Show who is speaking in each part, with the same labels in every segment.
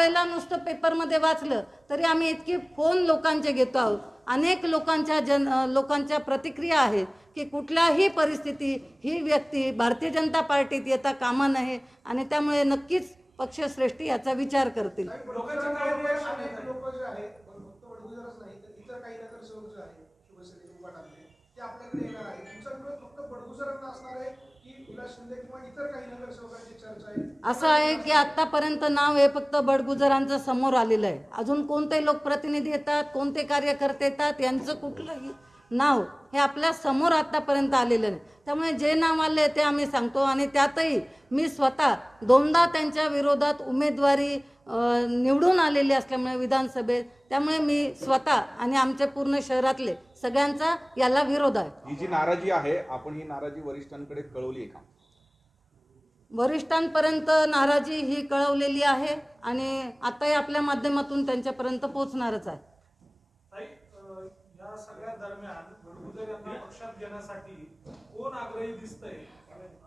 Speaker 1: पहिला नुसतं पेपरमध्ये वाचलं तरी आम्ही इतकी फोन लोकांचे घेतो आहोत. अनेक लोकांच्या जन लोकांच्या प्रतिक्रिया आहेत की कुठल्याही परिस्थिती ही व्यक्ती भारतीय जनता पार्टीत येता कामा नये आणि त्यामुळे नक्कीच पक्षश्रेष्ठी याचा विचार करतील. असं आहे की आतापर्यंत नाव हे फक्त बडगुजरांचं समोर आलेलं आहे. अजून कोणते लोकप्रतिनिधी येतात कोणते कार्यकर्ते येतात यांचं कुठलंही नाव हे आपल्यासमोर आतापर्यंत आलेलं नाही. त्यामुळे जे नाव आले ते आम्ही सांगतो आणि त्यातही मी स्वतः दोनदा त्यांच्या विरोधात उमेदवारी निवडून आलेली असल्यामुळे विधानसभेत त्यामुळे मी स्वतः आणि आमच्या पूर्ण शहरातले सगळ्यांचा याला विरोध आहे.
Speaker 2: ही जी नाराजी आहे आपण ही नाराजी वरिष्ठांकडे कळवली आहे का?
Speaker 1: वरिष्ठांपर्यंत नाराजी ही कळवलेली आहे आणि आताही आपल्या माध्यमातून त्यांच्यापर्यंत पोहोचणारच आहे.
Speaker 3: ताई, अ, या सगळ्या दरम्यान बडगुजर यांना पक्षात घेण्यासाठी कोण आग्रही दिसतंय? अ,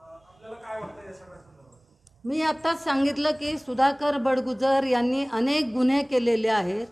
Speaker 3: आपल्याला काय वाटतं या सगळ्या संदर्भात?
Speaker 1: मी आत्ताच सांगितलं की सुधाकर बडगुजर यांनी अनेक गुन्हे केलेले आहेत.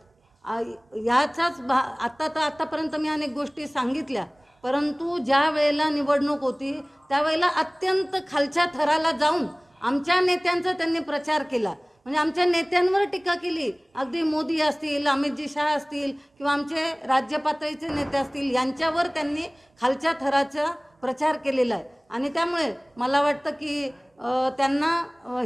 Speaker 1: याचाच भा आता तर आतापर्यंत मी अनेक गोष्टी सांगितल्या परंतु ज्या वेळेला निवडणूक होती त्यावेळेला अत्यंत खालच्या थराला जाऊन आमच्या नेत्यांचा त्यांनी प्रचार केला. म्हणजे आमच्या नेत्यांवर टीका केली. अगदी मोदी असतील अमितजी शाह असतील किंवा आमचे राज्य पातळीचे नेते असतील यांच्यावर त्यांनी खालच्या थराचा प्रचार केलेला आहे. आणि त्यामुळे मला वाटतं की त्यांना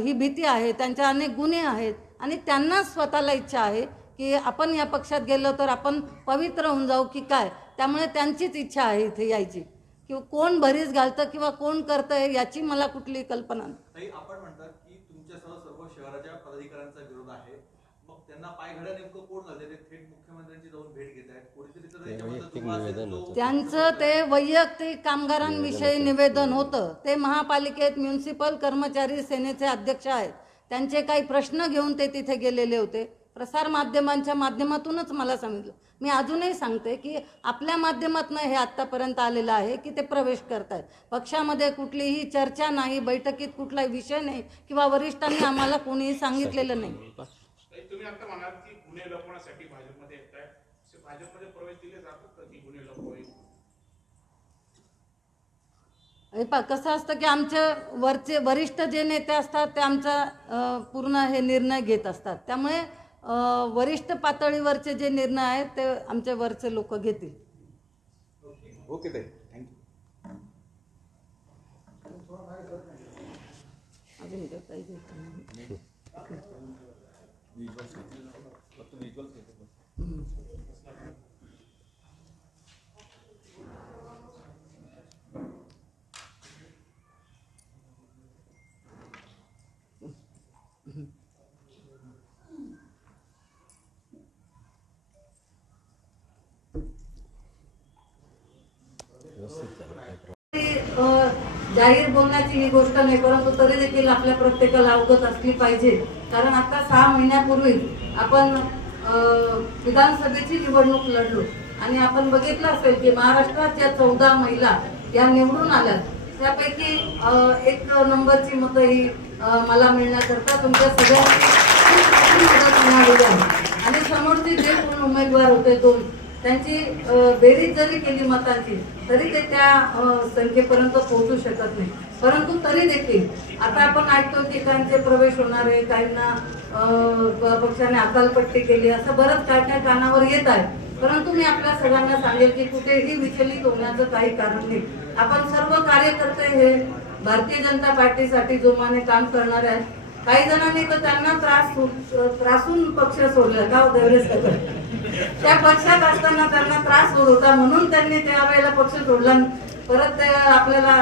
Speaker 1: ही भीती आहे त्यांच्या अनेक गुन्हे आहेत आणि त्यांना स्वतःला इच्छा आहे की आपण या पक्षात गेलो तर आपण पवित्र होऊन जाऊ की काय? त्यामुळे त्यांचीच इच्छा आहे इथे यायची. किंवा कोण भरीस घालतं किंवा कोण करतंय याची मला कुठली कल्पना नाही.
Speaker 4: ताई आपण म्हणतात की तुमच्यासह सर्व शहराच्या पदाधिकाऱ्यांचा विरोध आहे. मग त्यांना पायघड्या नेमकं कोण झाले ते थेट मुख्यमंत्र्यांची जाऊन भेट घेत आहेत. कोणीतरी तर याच्यामध्ये दुवा असेल जो
Speaker 1: त्यांचं ते वैयक्तिक कामगारांविषयी निवेदन होतं. ते महापालिकेत म्युन्सिपल कर्मचारी सेनेचे अध्यक्ष आहेत. त्यांचे काही प्रश्न घेऊन ते तिथे गेलेले होते. प्रसार माध्यमांच्या माध्यमातूनच मला सांगितलं मी अजूनही सांगते की आपल्या माध्यमातून हे आत्तापर्यंत आलेलं आहे की ते प्रवेश करतायत. पक्षामध्ये कुठलीही चर्चा नाही बैठकीत कुठलाही विषय नाही किंवा वरिष्ठांनी आम्हाला कोणीही सांगितलेलं नाही. कसं असतं की आमचे वरचे वरिष्ठ जे नेते असतात ते आमचा पूर्ण हे निर्णय घेत असतात. त्यामुळे वरिष्ठ पातळीवरचे जे निर्णय आहेत ते आमचे वरचे लोक घेतील.
Speaker 2: ओके ताई थँक्यू
Speaker 1: अजून काही काही गोष्टी नाही. अ, जाहीर बोलण्याची ही गोष्ट नाही परंतु तरी देखील आपल्या प्रत्येकाला अवगत असली पाहिजे. कारण आता सहा महिन्यापूर्वी आपण विधानसभेची निवडणूक लढलो. आणि आपण बघितलं असेल की महाराष्ट्रात ज्या चौदा महिला या निवडून आल्या त्यापैकी एक नंबरची मतं ही मला मिळण्याकरता तुमच्या सगळ्यांची मदत मिळालेली आहे आणि समोरचे जे कोण उमेदवार होते दोन त्यांची बेरीज जरी केली मतांची तरी ते त्या संख्येपर्यंत पोहोचू शकत नाही. परंतु तरी देखील आता आपण ऐकतो की काहींचे प्रवेश होणार आहे काहींना प- पक्षाने अकालपट्टी केली असं बरंच काय काय कानावर येत आहे. परंतु मी आपल्या सगळ्यांना सांगेल की कुठेही विचलित होण्याचं काही कारण नाही. आपण सर्व कार्यकर्ते हे भारतीय जनता पार्टीसाठी जोमाने काम करणारे आहेत. काही जणांनी तर त्यांना त्रास त्रासून पक्ष सोडला. का हो त्या पक्षात असताना त्यांना त्रास होत होता म्हणून त्यांनी त्यावेळेला पक्ष सोडला. परत ते आपल्याला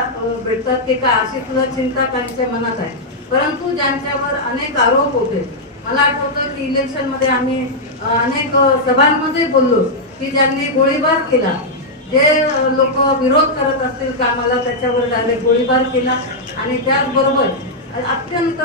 Speaker 1: भेटतात की का अशी तुला चिंता त्यांच्या मनात आहे. परंतु ज्यांच्यावर अनेक आरोप होते मला आठवतं की इलेक्शनमध्ये आम्ही अनेक सभांमध्ये बोललो की ज्यांनी गोळीबार केला. जे लोक विरोध करत असतील कामाला त्याच्यावर डायरेक्ट गोळीबार केला. आणि त्याचबरोबर अत्यंत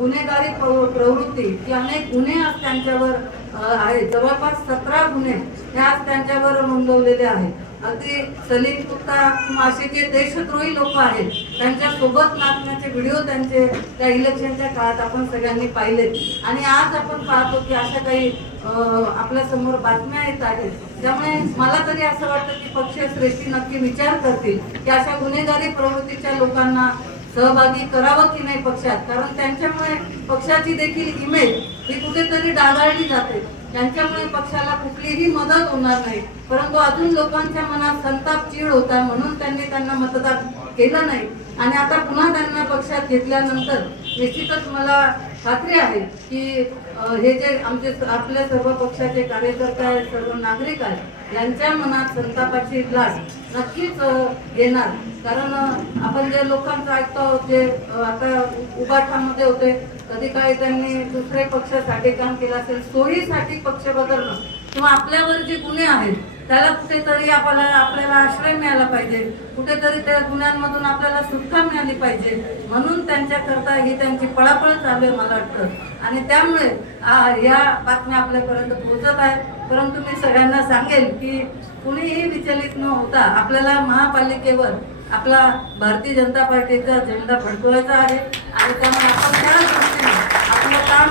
Speaker 1: गुन्हेगारी प्रवृत्ती की अनेक गुन्हे त्यांच्यावर आहे. जवळपास सतरा गुन्हे हे आज त्यांच्यावर नोंदवलेले आहेत. अगदी सलीम कुत्ता किंवा असे जे देशद्रोही लोक आहेत त्यांच्यासोबत नाचण्याचे व्हिडिओ त्यांचे त्या इलेक्शनच्या काळात आपण सगळ्यांनी पाहिले. आणि आज आपण पाहतो की अशा काही आपल्यासमोर बातम्या येत आहेत. त्यामुळे मला तरी असं वाटतं की पक्ष श्रेष्ठी नक्की विचार करतील की अशा गुन्हेगारी प्रवृत्तीच्या लोकांना सहभागी करावं की नाही पक्षात? कारण त्यांच्यामुळे पक्षाची देखील इमेज ही कुठेतरी डागाळली जाते. त्यांच्यामुळे पक्षाला कुठलीही मदत होणार नाही. परंतु अजून लोकांच्या मनात संताप चीड होता म्हणून त्यांनी त्यांना मतदान केलं नाही. आणि आता पुन्हा त्यांना पक्षात घेतल्यानंतर निश्चितच मला खात्री आहे की हे जे आमचे आपल्या सर्व पक्षाचे कार्यकर्ते आहेत सर्व नागरिक आहेत यांच्या मनात संतापाची लाट नक्कीच येणार. कारण आपण जे लोकांचं ऐकतो आहोत, जे आता उ- उबाठामध्ये होते कधी काही त्यांनी दुसरे पक्षासाठी काम केलं असेल सोयीसाठी पक्ष बदलणं किंवा आपल्यावर जे गुन्हे आहेत त्याला कुठेतरी आपल्याला आपल्याला आश्रय मिळाला पाहिजे. कुठेतरी त्या गुन्ह्यांमधून आपल्याला सुटका मिळाली पाहिजे. म्हणून त्यांच्याकरता ही त्यांची पळापळ चालू आहे मला वाटतं. आणि त्यामुळे आ, बातम्या आपल्यापर्यंत पोहोचत आहेत. परंतु मी सगळ्यांना सांगेल की कुणीही विचलित न होता आपल्याला महापालिकेवर आपला भारतीय जनता पार्टीचा झेंडा फडकवायचा आहे. आणि त्यामुळे आपण त्या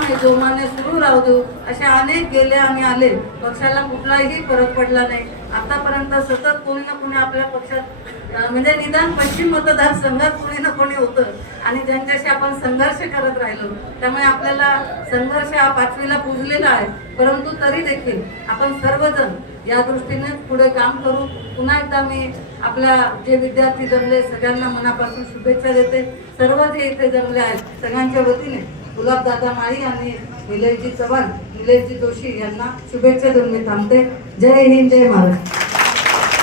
Speaker 1: आपलं जोमाने सुरू राहू देऊ असे अनेक गेले आणि आले. पक्षाला कुठलाही फरक पडला नाही. आतापर्यंत सतत कोणी ना कोणी आपल्या पक्षात म्हणजे निदान पश्चिम मतदारसंघात कोणी ना कोणी होतं. आणि ज्यांच्याशी आपण संघर्ष करत राहिलो त्यामुळे आपल्याला संघर्ष हा पाचवीला पुजलेला आहे. परंतु तरी देखील आपण सर्वजण या दृष्टीने पुढे काम करू. पुन्हा एकदा मी आपल्या जे विद्यार्थी जमले सगळ्यांना मनापासून शुभेच्छा देते. सर्व जे इथे जमले आहेत सगळ्यांच्या वतीने गुलाबदादा माळी आणि निलेशजी चव्हाण निलेशजी जोशी यांना शुभेच्छा देऊन मी थांबते. जय हिंद जय महाराष्ट्र